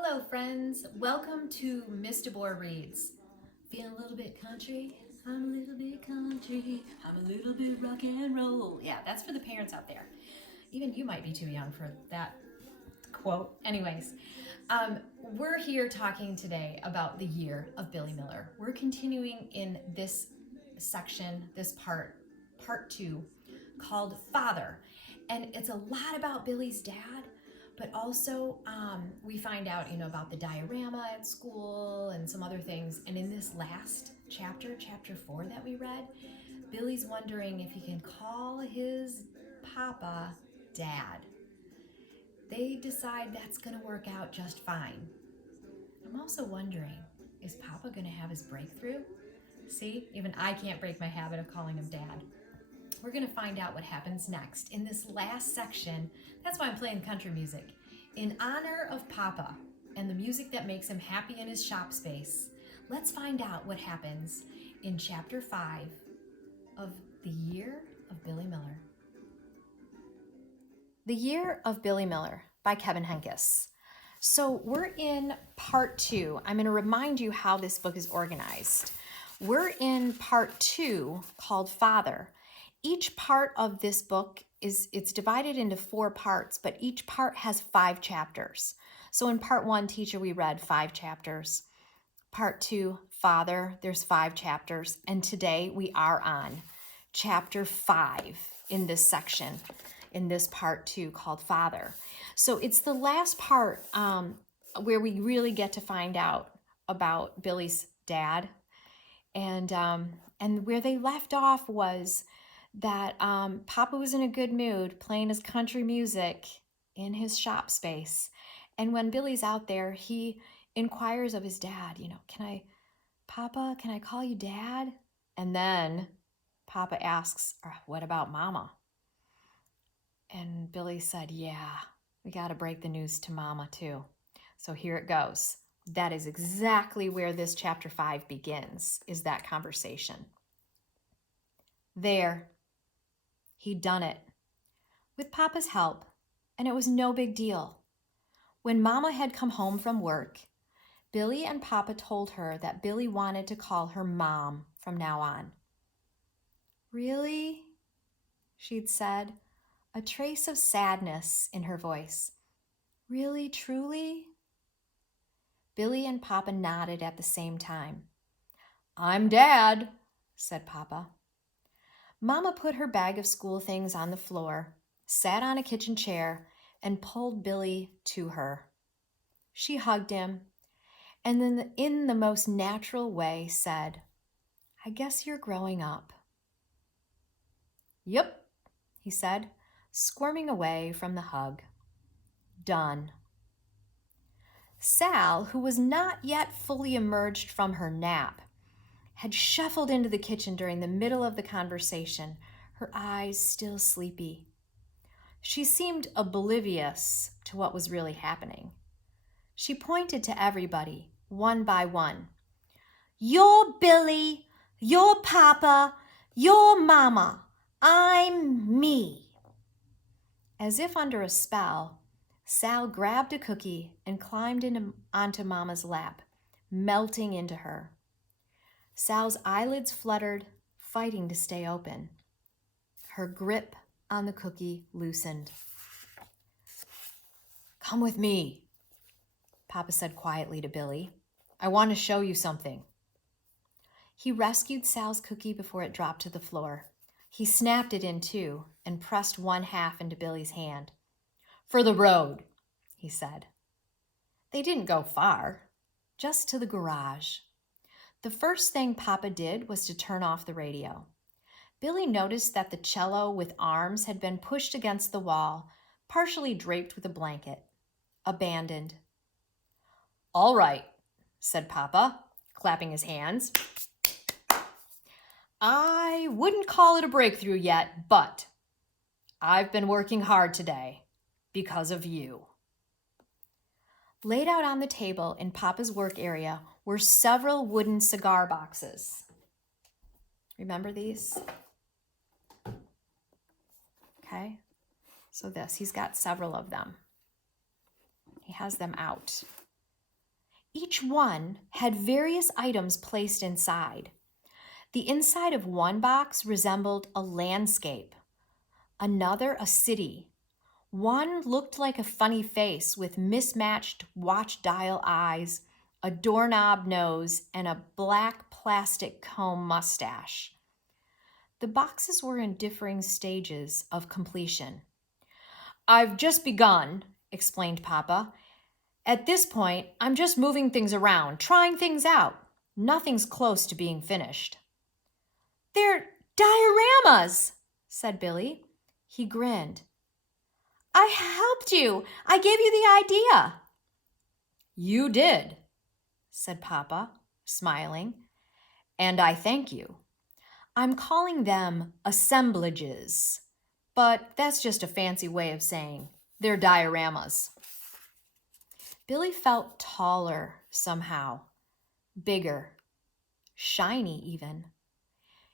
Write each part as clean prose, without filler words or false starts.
Hello friends, welcome to Miss DeBoer Reads. Feeling a little bit country? I'm a little bit country, I'm a little bit rock and roll. Yeah, that's for the parents out there. Even you might be too young for that quote. Anyways, we're here talking today about the year of Billy Miller. We're continuing in this section, this part 2, called Father. And it's a lot about Billy's dad, but also we find out, about the diorama at school and some other things. And in this last chapter, chapter 4 that we read, Billy's wondering if he can call his papa dad. They decide that's going to work out just fine. I'm also wondering, is Papa going to have his breakthrough? See, even I can't break my habit of calling him Dad. We're going to find out what happens next in this last section. That's why I'm playing country music. In honor of Papa and the music that makes him happy in his shop space, let's find out what happens in Chapter 5 of The Year of Billy Miller. The Year of Billy Miller by Kevin Henkes. So we're in part 2. I'm going to remind you how this book is organized. We're in part 2 called Father. Each part of this book it's divided into 4 parts, but each part has 5 chapters. So in part 1, teacher, we read 5 chapters. Part 2, Father, there's 5 chapters. And today we are on chapter 5 in this section, in this part 2 called Father. So it's the last part where we really get to find out about Billy's dad. And where they left off was that Papa was in a good mood playing his country music in his shop space. And when Billy's out there, he inquires of his dad, Papa, can I call you Dad? And then Papa asks, what about Mama? And Billy said, yeah, we got to break the news to Mama too. So here it goes. That is exactly where this chapter 5 begins, is that conversation. There, he'd done it with Papa's help, and it was no big deal. When Mama had come home from work, Billy and Papa told her that Billy wanted to call her Mom from now on. Really? She'd said, a trace of sadness in her voice. Really, truly? Billy and Papa nodded at the same time. I'm Dad, said Papa. Mama put her bag of school things on the floor, sat on a kitchen chair, and pulled Billy to her. She hugged him, and then in the most natural way said, I guess you're growing up. Yep, he said, squirming away from the hug. Done. Sal, who was not yet fully emerged from her nap, had shuffled into the kitchen during the middle of the conversation, her eyes still sleepy. She seemed oblivious to what was really happening. She pointed to everybody, one by one. You're Billy, you're Papa, you're Mama, I'm me. As if under a spell, Sal grabbed a cookie and climbed onto Mama's lap, melting into her. Sal's eyelids fluttered, fighting to stay open. Her grip on the cookie loosened. Come with me, Papa said quietly to Billy. I want to show you something. He rescued Sal's cookie before it dropped to the floor. He snapped it in two and pressed one half into Billy's hand. For the road, he said. They didn't go far, just to the garage. The first thing Papa did was to turn off the radio. Billy noticed that the cello with arms had been pushed against the wall, partially draped with a blanket. Abandoned. All right, said Papa, clapping his hands. I wouldn't call it a breakthrough yet, but I've been working hard today because of you. Laid out on the table in Papa's work area were several wooden cigar boxes. Remember these? Okay, so he's got several of them. He has them out. Each one had various items placed inside. The inside of one box resembled a landscape, another a city. One looked like a funny face with mismatched watch dial eyes, a doorknob nose, and a black plastic comb mustache. The boxes were in differing stages of completion. "I've just begun," explained Papa. "At this point, I'm just moving things around, trying things out. Nothing's close to being finished." "They're dioramas," said Billy. He grinned. "I helped you. I gave you the idea." "You did," said Papa, smiling, "and I thank you. I'm calling them assemblages, but that's just a fancy way of saying they're dioramas." Billy felt taller somehow, bigger, shiny even.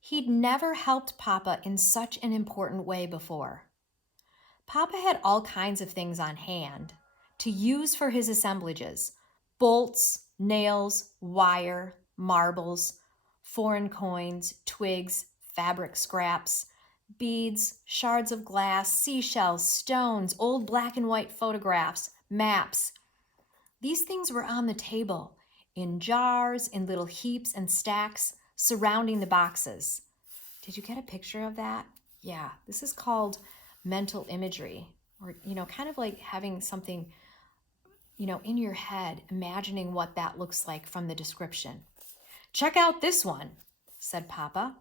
He'd never helped Papa in such an important way before. Papa had all kinds of things on hand to use for his assemblages: bolts, nails, wire, marbles, foreign coins, twigs, fabric scraps, beads, shards of glass, seashells, stones, old black and white photographs, maps. These things were on the table, in jars, in little heaps and stacks, surrounding the boxes. Did you get a picture of that? Yeah, this is called mental imagery, or, kind of like having something, in your head, imagining what that looks like from the description. "Check out this one," said Papa.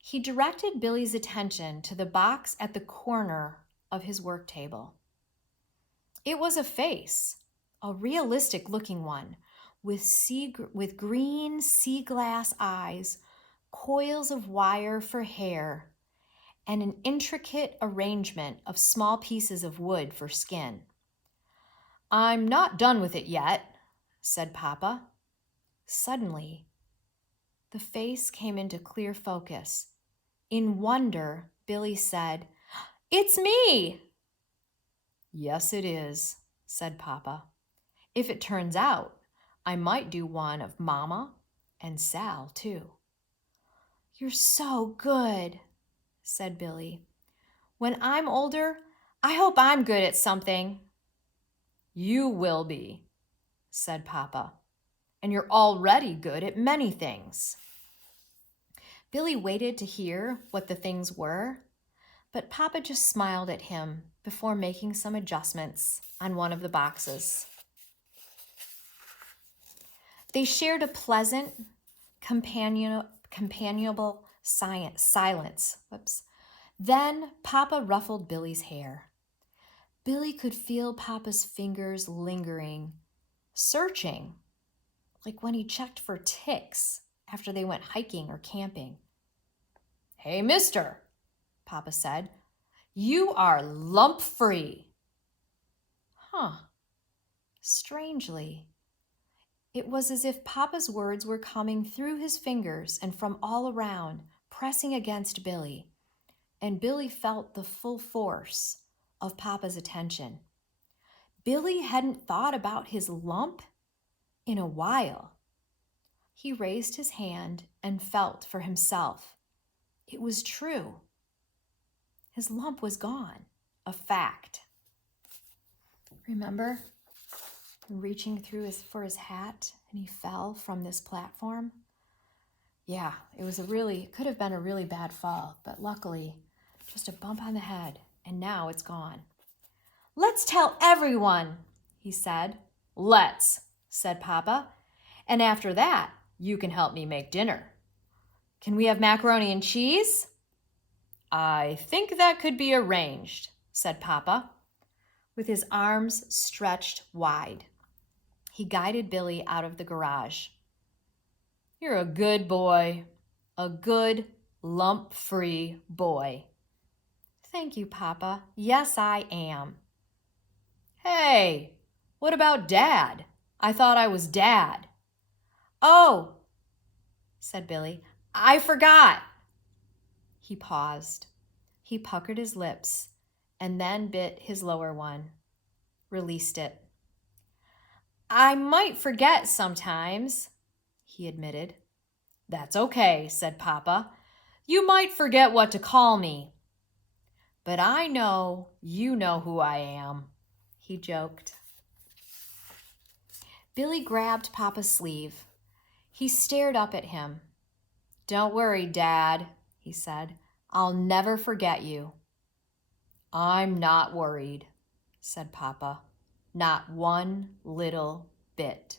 He directed Billy's attention to the box at the corner of his work table. It was a face, a realistic looking one, with green sea glass eyes, coils of wire for hair, and an intricate arrangement of small pieces of wood for skin. "I'm not done with it yet," said Papa. Suddenly, the face came into clear focus. In wonder, Billy said, "It's me!" "Yes, it is," said Papa. "If it turns out, I might do one of Mama and Sal, too." "You're so good," said Billy. "When I'm older, I hope I'm good at something." "You will be," said Papa. "And you're already good at many things." Billy waited to hear what the things were, but Papa just smiled at him before making some adjustments on one of the boxes. They shared a pleasant, companionable silence. Then Papa ruffled Billy's hair. Billy could feel Papa's fingers lingering, searching, like when he checked for ticks after they went hiking or camping. "Hey, mister," Papa said, "you are lump-free." Huh. Strangely, it was as if Papa's words were coming through his fingers and from all around, pressing against Billy, and Billy felt the full force of Papa's attention. Billy hadn't thought about his lump in a while. He raised his hand and felt for himself. It was true. His lump was gone, a fact. Remember reaching through for his hat and he fell from this platform? Yeah, it could have been a really bad fall, but luckily just a bump on the head, and now it's gone. "Let's tell everyone," he said. "Let's," said Papa. "And after that, you can help me make dinner. Can we have macaroni and cheese?" "I think that could be arranged," said Papa, with his arms stretched wide. He guided Billy out of the garage. "You're a good boy, a good lump-free boy." "Thank you, Papa. Yes, I am." "Hey, what about Dad? I thought I was Dad." "Oh," said Billy, "I forgot." He paused. He puckered his lips and then bit his lower one, released it. I might forget sometimes, he admitted. That's okay, said Papa. You might forget what to call me. But I know you know who I am, he joked. Billy grabbed Papa's sleeve. He stared up at him. Don't worry, Dad, he said. I'll never forget you. I'm not worried, said Papa. Not one little bit.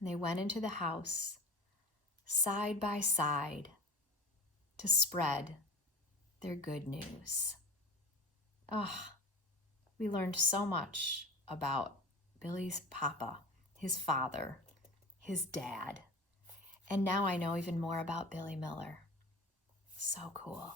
And they went into the house, side by side, to spread their good news. Oh, we learned so much about Billy's papa, his father, his dad. And now I know even more about Billy Miller. So cool.